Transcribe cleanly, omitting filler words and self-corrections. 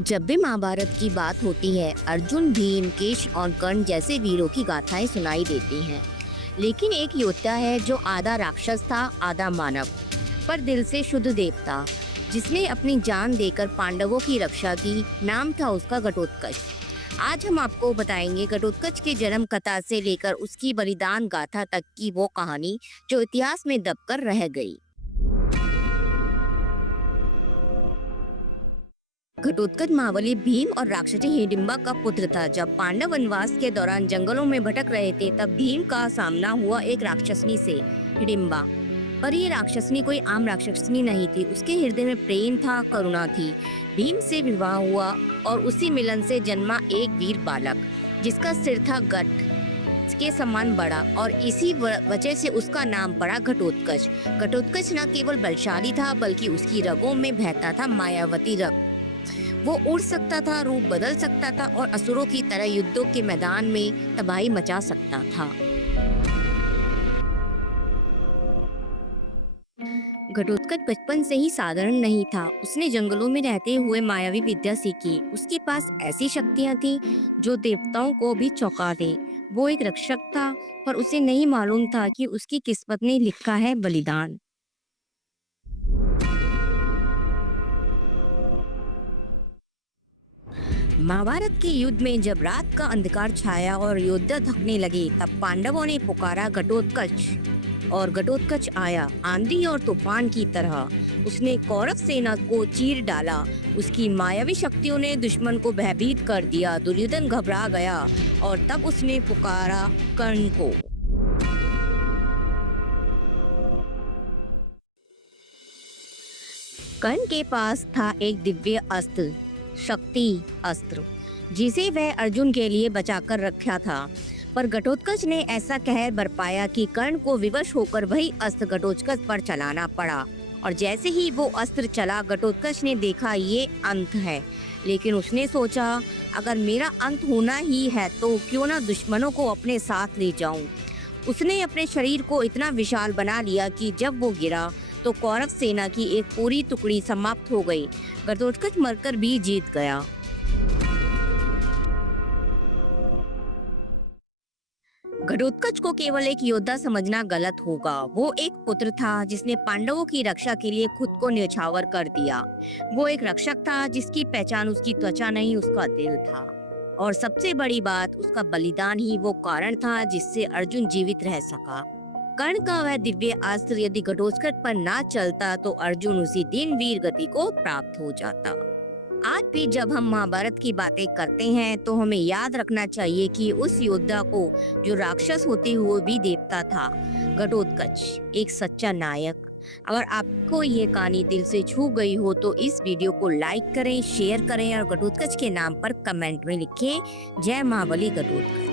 जब भी महाभारत की बात होती है अर्जुन भीम केश और कर्ण जैसे वीरों की गाथाएं सुनाई देती हैं। लेकिन एक योद्धा है जो आधा राक्षस था आधा मानव, पर दिल से शुद्ध देवता, जिसने अपनी जान देकर पांडवों की रक्षा की। नाम था उसका घटोत्कच। आज हम आपको बताएंगे घटोत्कच के जन्म कथा से लेकर उसकी बलिदान गाथा तक की वो कहानी जो इतिहास में दबकर रह गई। घटोत्कच महाबली भीम और राक्षसी हिडिंबा का पुत्र था। जब पांडव वनवास के दौरान जंगलों में भटक रहे थे तब भीम का सामना हुआ एक राक्षसनी से, हिडिंबा। पर ये राक्षसनी कोई आम राक्षसनी नहीं थी। उसके हृदय में प्रेम था, करुणा थी। भीम से विवाह हुआ और उसी मिलन से जन्मा एक वीर बालक, जिसका सिर था गट के समान बड़ा, और इसी वजह से उसका नाम पड़ा घटोत्कच। घटोत्कच न केवल बलशाली था बल्कि उसकी रगों में बहता था मायावती रक्त। वो उड़ सकता था, रूप बदल सकता था और असुरों की तरह युद्धों के मैदान में तबाही मचा सकता था। घटोत्कच बचपन से ही साधारण नहीं था। उसने जंगलों में रहते हुए मायावी विद्या सीखी। उसके पास ऐसी शक्तियां थी जो देवताओं को भी चौंका दे। वो एक रक्षक था, पर उसे नहीं मालूम था कि उसकी किस्मत ने लिखा है बलिदान। महाभारत के युद्ध में जब रात का अंधकार छाया और योद्धा थकने लगे तब पांडवों ने पुकारा घटोत्कच। और घटोत्कच आया आंधी और तूफान की तरह। उसने कौरव सेना को चीर डाला। उसकी मायावी शक्तियों ने दुश्मन को भयभीत कर दिया। दुर्योधन घबरा गया और तब उसने पुकारा कर्ण को। कर्ण के पास था एक दिव्य अस्त्र, शक्ति अस्त्र, जिसे वह अर्जुन के लिए बचाकर रखा था। पर घटोत्कच ने ऐसा कहर बरपाया कि कर्ण को विवश होकर वही अस्त्र घटोत्कच पर चलाना पड़ा। और जैसे ही वो अस्त्र चला घटोत्कच ने देखा ये अंत है। लेकिन उसने सोचा, अगर मेरा अंत होना ही है तो क्यों ना दुश्मनों को अपने साथ ले जाऊं। उसने अपने शरीर को इतना विशाल बना लिया कि जब वो गिरा तो कौरव सेना की एक पूरी टुकड़ी समाप्त हो गई। घटोत्कच मरकर भी जीत गया। घटोत्कच को केवल एक योद्धा समझना गलत होगा। वो एक पुत्र था जिसने पांडवों की रक्षा के लिए खुद को न्यौछावर कर दिया। वो एक रक्षक था जिसकी पहचान उसकी त्वचा नहीं, उसका दिल था। और सबसे बड़ी बात, उसका बलिदान ही वो कारण था जिससे अर्जुन जीवित रह सका। कर्ण का वह दिव्य अस्त्र यदि घटोत्कच पर ना चलता तो अर्जुन उसी दिन वीर गति को प्राप्त हो जाता। आज भी जब हम महाभारत की बातें करते हैं तो हमें याद रखना चाहिए कि उस योद्धा को जो राक्षस होते हुए भी देवता था, घटोत्कच एक सच्चा नायक। अगर आपको ये कहानी दिल से छू गई हो तो इस वीडियो को लाइक करें, शेयर करें और घटोत्कच के नाम पर कमेंट में लिखें, जय महाबली घटोत्कच।